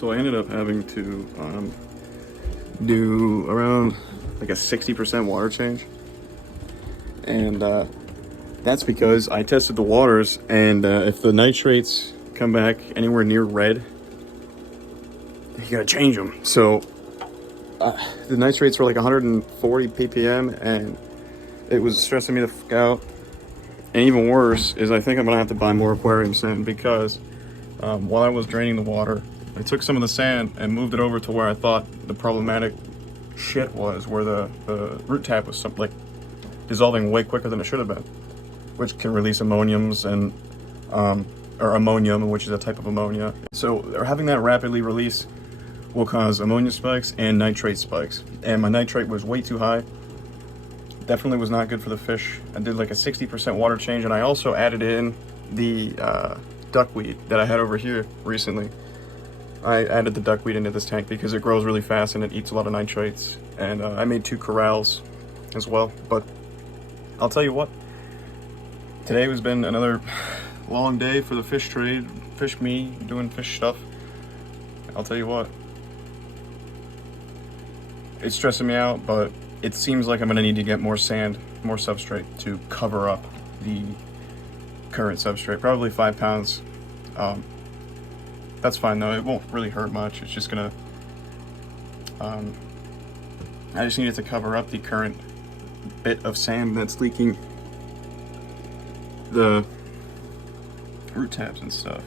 So I ended up having to do around like a 60% water change. And that's because I tested the waters, and if the nitrates come back anywhere near red, you gotta change them. So the nitrates were like 140 ppm, and it was stressing me the fuck out. And even worse is I think I'm gonna have to buy more aquarium sand because while I was draining the water, I took some of the sand and moved it over to where I thought the problematic shit was, where the root tap was like dissolving way quicker than it should have been, which can release ammoniums and or ammonium, which is a type of ammonia. So having that rapidly release will cause ammonia spikes and nitrate spikes. And my nitrate was way too high. Definitely was not good for the fish. I did like a 60% water change, and I also added in the duckweed that I had over here recently. I added the duckweed into this tank because it grows really fast and it eats a lot of nitrates. And I made 2 corrals as well. But I'll tell you what, today has been another long day for the fish trade, fish me, doing fish stuff. I'll tell you what, it's stressing me out, but it seems like I'm gonna need to get more sand, more substrate to cover up the current substrate, probably 5 pounds. That's fine though, it won't really hurt much. It's just gonna, I just need it to cover up the current bit of sand that's leaking the root tabs and stuff.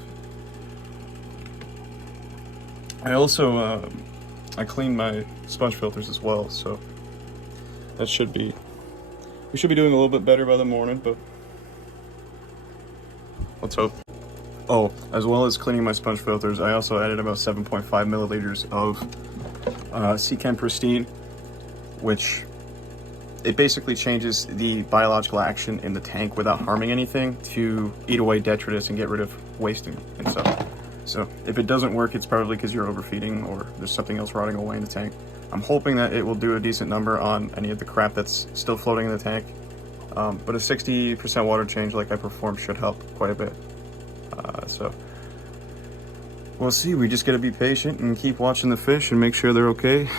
I also, I cleaned my sponge filters as well, so that should be, we should be doing a little bit better by the morning, but let's hope. Oh, as well as cleaning my sponge filters, I also added about 7.5 milliliters of Seachem Pristine, which it basically changes the biological action in the tank without harming anything to eat away detritus and get rid of wasting and stuff. So if it doesn't work, it's probably because you're overfeeding or there's something else rotting away in the tank. I'm hoping that it will do a decent number on any of the crap that's still floating in the tank. But a 60% water change like I performed should help quite a bit. So we'll see. We just gotta be patient and keep watching the fish and make sure they're okay.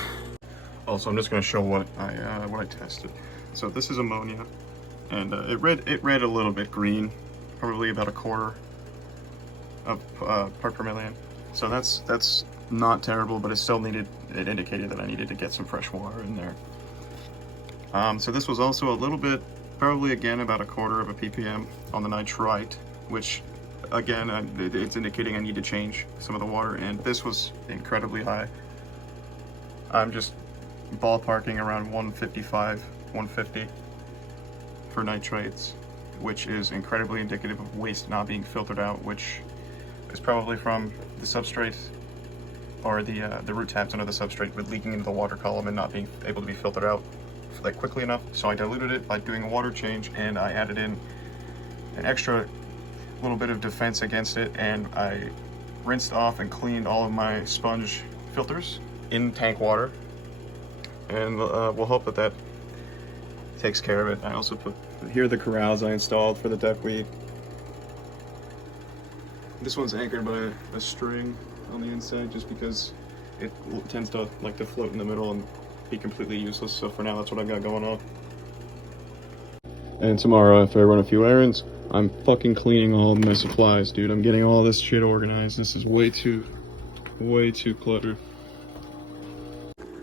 Also, I'm just gonna show what I tested. So this is ammonia, and it read a little bit green, probably about a quarter of part per million. So that's not terrible, but it indicated that I needed to get some fresh water in there. So this was also a little bit, probably again about a quarter of a ppm on the nitrite, which again it's indicating I need to change some of the water, and this was incredibly high. I'm just ballparking around 155, 150 for nitrates, which is incredibly indicative of waste not being filtered out, which is probably from the substrate or the root tabs under the substrate with leaking into the water column and not being able to be filtered out like quickly enough. So I diluted it by doing a water change, and I added in an extra little bit of defense against it, and I rinsed off and cleaned all of my sponge filters in tank water, and we'll hope that takes care of it. I also put, here are the corrals I installed for the duckweed. This one's anchored by a string on the inside just because it tends to like to float in the middle and be completely useless. So for now, that's what I've got going on. And tomorrow, after I run a few errands, I'm fucking cleaning all of my supplies, dude. I'm getting all this shit organized. This is way too cluttered.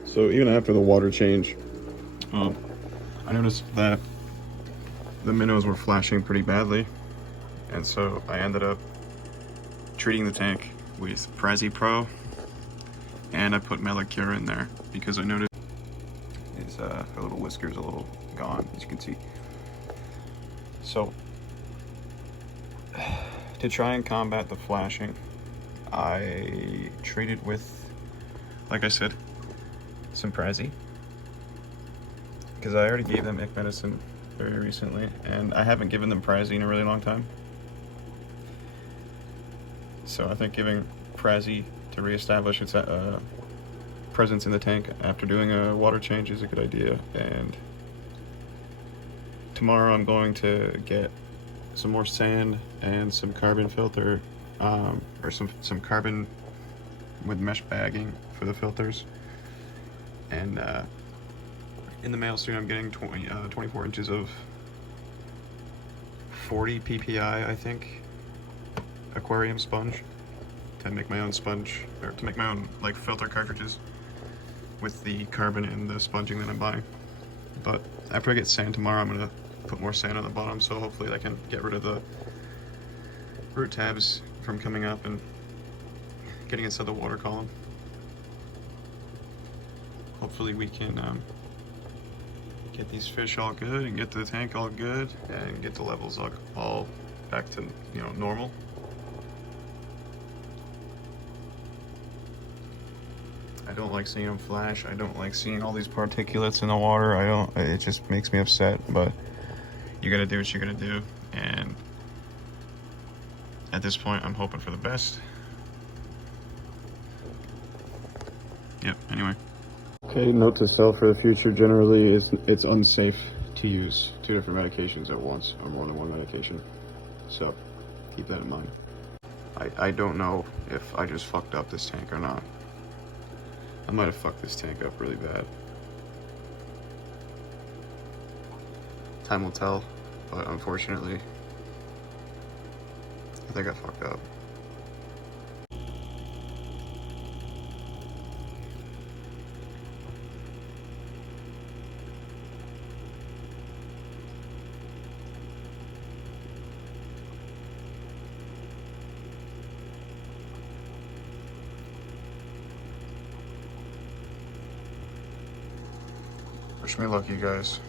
So even after the water change, I noticed that the minnows were flashing pretty badly, and so I ended up treating the tank with Prezi Pro, and I put Melicure in there because I noticed his her little whiskers a little gone, as you can see. So to try and combat the flashing, I treated with, like I said, some Prezi, because I already gave them ick medicine very recently, and I haven't given them Prezi in a really long time. So I think giving Prezi to reestablish its presence in the tank after doing a water change is a good idea. And tomorrow I'm going to get some more sand and some carbon filter, or some carbon with mesh bagging for the filters. And in the mail soon I'm getting 24 inches of 40 PPI, I think, aquarium sponge to make my own sponge, or to make my own like filter cartridges with the carbon and the sponging that I'm buying. But after I get sand tomorrow, I'm gonna put more sand on the bottom, so hopefully I can get rid of the root tabs from coming up and getting inside the water column. Hopefully we can get these fish all good and get the tank all good and get the levels all back to, you know, normal. I don't like seeing them flash. I don't like seeing all these particulates in the water. It just makes me upset, but you gotta do what you gotta do. And at this point, I'm hoping for the best. Yep, anyway. Okay, note to self for the future, generally it's unsafe to use 2 different medications at once, or more than 1 medication. So, keep that in mind. I don't know if I just fucked up this tank or not. I might have fucked this tank up really bad. Time will tell, but unfortunately, I think I fucked up. Wish me luck, you guys.